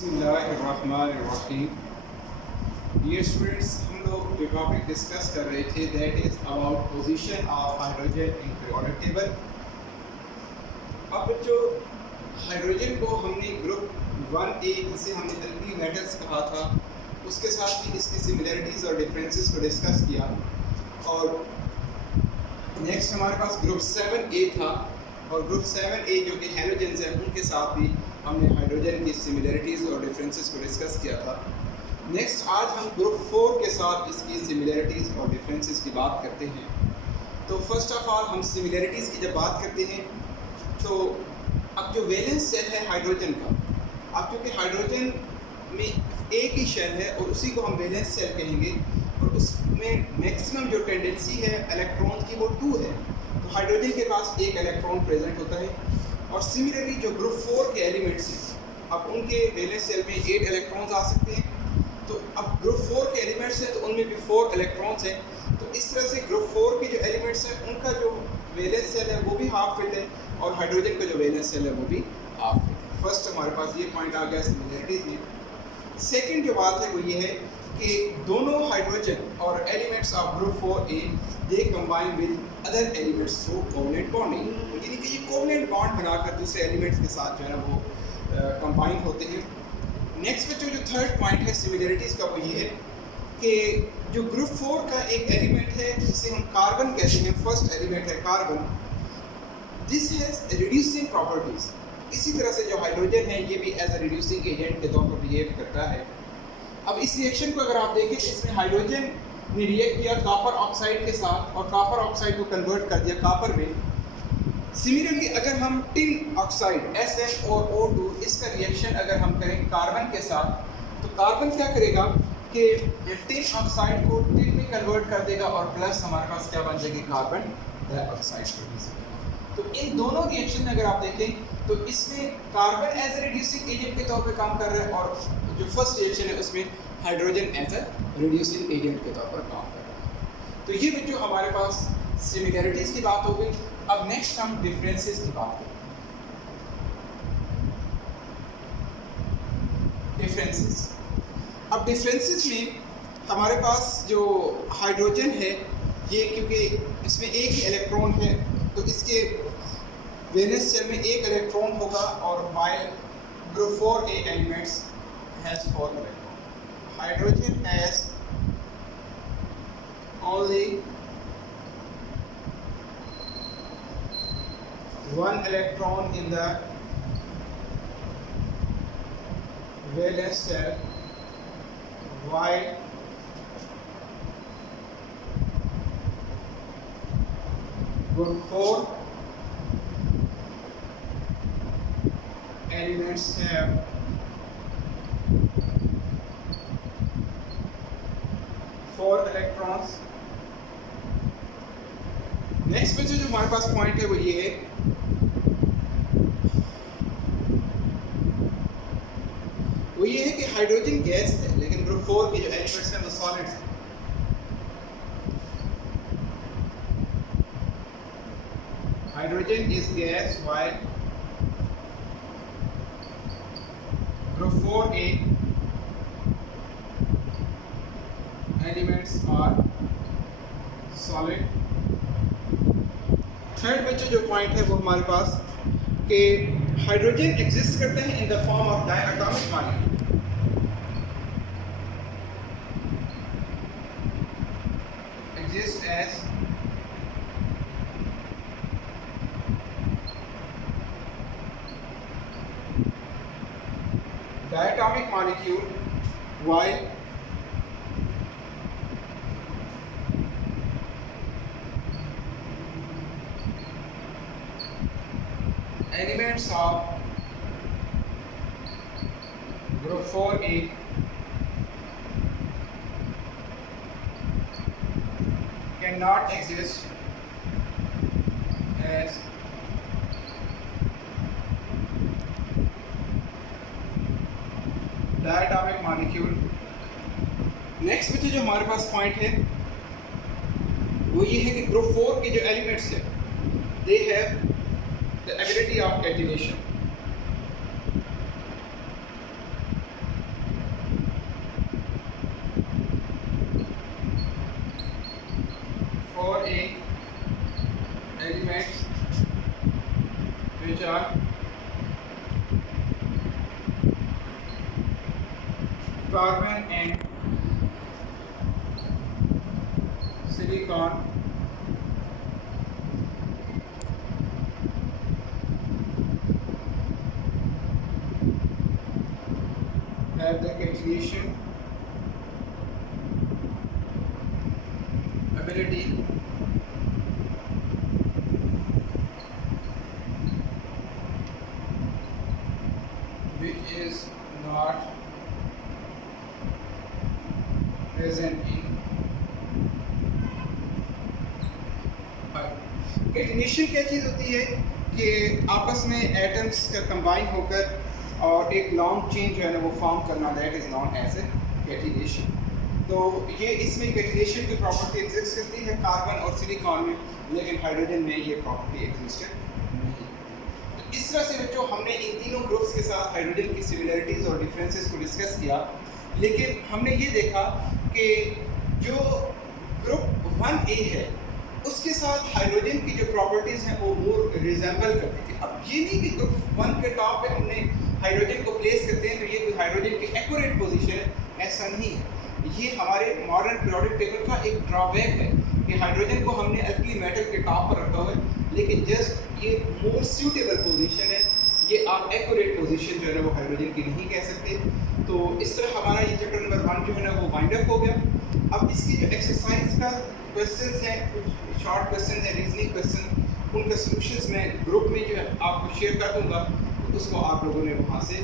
बिस्मिल्लाहिर्रहमानिर्रहीम। Dear students, हम लोग जो टॉपिक डिस्कस कर रहे थे that is about position of hydrogen in periodic table. अब जो हाइड्रोजन को हमने ग्रुप 1A जिसे हमने एल्कली मेटल्स कहा था उसके साथ ही इसकी सिमिलरिटीज़ और डिफरेंसेस को डिस्कस किया। और नेक्स्ट हमारे पास ग्रुप 7A था और ग्रुप 7A जो कि हैलोजेंस हैं उनके साथ भी हमने हाइड्रोजन की सिमिलरिटीज़ और डिफरेंसेस को डिस्कस किया था। नेक्स्ट आज हम ग्रुप 4 के साथ इसकी सिमिलरिटीज़ और डिफरेंसेस की बात करते हैं। तो फर्स्ट ऑफ ऑल हम सिमिलरिटीज़ की जब बात करते हैं तो अब जो वैलेंस शेल है हाइड्रोजन का, अब क्योंकि हाइड्रोजन में एक ही शेल है और उसी को हम वैलेंस शेल कहेंगे और उसमें मैक्सिमम जो टेंडेंसी है इलेक्ट्रॉन की वो 2 है। तो हाइड्रोजन के पास एक इलेक्ट्रॉन प्रेजेंट होता है। और सिमिलरली जो ग्रुप 4 के एलिमेंट्स हैं अब उनके वैलेंस शेल में 8 इलेक्ट्रॉन्स आ सकते हैं। तो अब ग्रुप 4 के एलिमेंट्स हैं तो उनमें भी 4 इलेक्ट्रॉन्स हैं। तो इस तरह से ग्रुप 4 के जो एलिमेंट्स हैं उनका जो वैलेंस शेल है वो भी हाफ फिल्ड है और हाइड्रोजन का जो वैलेंस शेल है वो भी हाफ फिल्ड है। फर्स्ट हमारे पास ये पॉइंट आ गया सिमिलरिटीज़ में। सेकेंड जो बात है वो ये है कि दोनों हाइड्रोजन और elements of group 4A they combine with other elements through covalent bonding, यानी कि ये कोवलेंट बॉन्ड बनाकर दूसरे एलिमेंट्स के साथ जो है ना वो कंबाइन होते हैं। नेक्स्ट बच्चों जो थर्ड पॉइंट है सिमिलरिटीज़ का वो ये है कि जो ग्रुप 4 का एक एलिमेंट है जिसे हम कार्बन कहते हैं, फर्स्ट एलिमेंट है carbon, this has reducing properties. इसी तरह से जो हाइड्रोजन है ये भी एज अ रिड्यूसिंग एजेंट के तौर पर बिहेव करता है। अब इस रिएक्शन को अगर आप देखें तो इसमें हाइड्रोजन ने रिएक्ट किया कॉपर ऑक्साइड के साथ और कॉपर ऑक्साइड को कन्वर्ट कर दिया कॉपर में। सिमिलरली अगर हम टिन ऑक्साइड SN और O2 इसका रिएक्शन अगर हम करें कार्बन के साथ तो कार्बन क्या करेगा कि टिन ऑक्साइड को टिन में कन्वर्ट कर देगा और प्लस हमारे पास क्या बन जाएगी कार्बन डाइऑक्साइड। तो इन दोनों रिएक्शन अगर आप देखें तो इसमें carbon as a reducing agent के तौर पे काम कर रहा है और जो फर्स्ट रिएक्शन है उसमें hydrogen as a reducing agent के तौर पर काम कर रहा है। तो ये बच्चों हमारे पास सिमिलरिटीज़ की बात हो गई। अब नेक्स्ट हम डिफरेंसेस की बात करें। डिफरेंसेस, अब डिफरेंसेस में हमारे पास जो हाइड्रोजन है ये क्योंकि इसमें एक ही इलेक्ट्रॉन है तो इसके वैलेंस शेल में एक इलेक्ट्रॉन होगा और while group 4A elements has 4 electron. Hydrogen has only 1 electron in the valence shell while group 4 elements have 4 electrons। Next बच्चे जो हमारे पास पॉइंट है वो ये है कि हाइड्रोजन गैस है लेकिन ग्रुप 4 के जो एलिमेंट्स हैं वो सॉलिड्स हैं। Hydrogen is gas while group 4A elements are solid. Third बच्चे जो पॉइंट है वो हमारे पास कि हाइड्रोजन एग्जिस्ट करते हैं in the form of diatomic molecule. Exist as diatomic molecule while elements of group 4A cannot exist as diatomic molecule। Next बच्चे जो हमारे पास पॉइंट है वो ये है कि ग्रुप 4 के जो एलिमेंट्स हैं they have the ability of catenation। carbon and silicon have the catalytic ability which is not present in catenation क्या चीज़ होती है कि आपस में एटम्स का कंबाइन होकर और एक लॉन्ग चेन जो है ना वो फॉर्म करना, that is known as a catenation. तो ये इसमें कैटिनेशन की प्रॉपर्टी एग्जिस्ट करती है कार्बन और सिलिकॉन में, लेकिन हाइड्रोजन में ये प्रॉपर्टी एग्जिस्ट नहीं। तो इस तरह से बच्चों हमने इन तीनों ग्रुप्स के साथ हाइड्रोजन की सिमिलरिटीज़ और डिफरेंसेस को डिस्कस किया, लेकिन हमने ये देखा कि जो ग्रुप 1A है उसके साथ हाइड्रोजन की जो प्रॉपर्टीज़ हैं वो मोर रिजेंबल करती थी। अब ये नहीं कि ग्रुप 1 के टॉप पे हमने हाइड्रोजन को प्लेस करते हैं तो ये कोई हाइड्रोजन की एक्यूरेट पोजीशन है, ऐसा नहीं है। ये हमारे मॉडर्न पीरियोडिक टेबल का एक ड्रॉबैक है कि हाइड्रोजन को हमने अल्कली मेटल के टॉप पर रखा हुआ है, लेकिन जस्ट ये मोर सूटेबल पोजीशन है, ये आप एक्यूरेट पोजीशन जो है ना वो हाइड्रोजन की नहीं कह सकते। तो इस तरह हमारा ये चैप्टर नंबर 1 जो है ना वो वाइंड अप हो गया। अब इसकी जो एक्सरसाइज का क्वेश्चंस हैं, कुछ शॉर्ट क्वेश्चन हैं, रीजनिंग क्वेश्चन, उनका सॉल्यूशंस मैं ग्रुप में जो है आपको शेयर कर दूंगा, तो उसको आप लोगों ने वहाँ से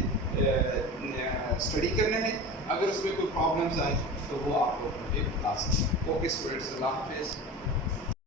स्टडी करना है। अगर उसमें कोई प्रॉब्लम्स आए तो वो आप लोग मुझे बता सकते हैं। ओके स्टूडेंट्स, अल्लाह हाफिज़।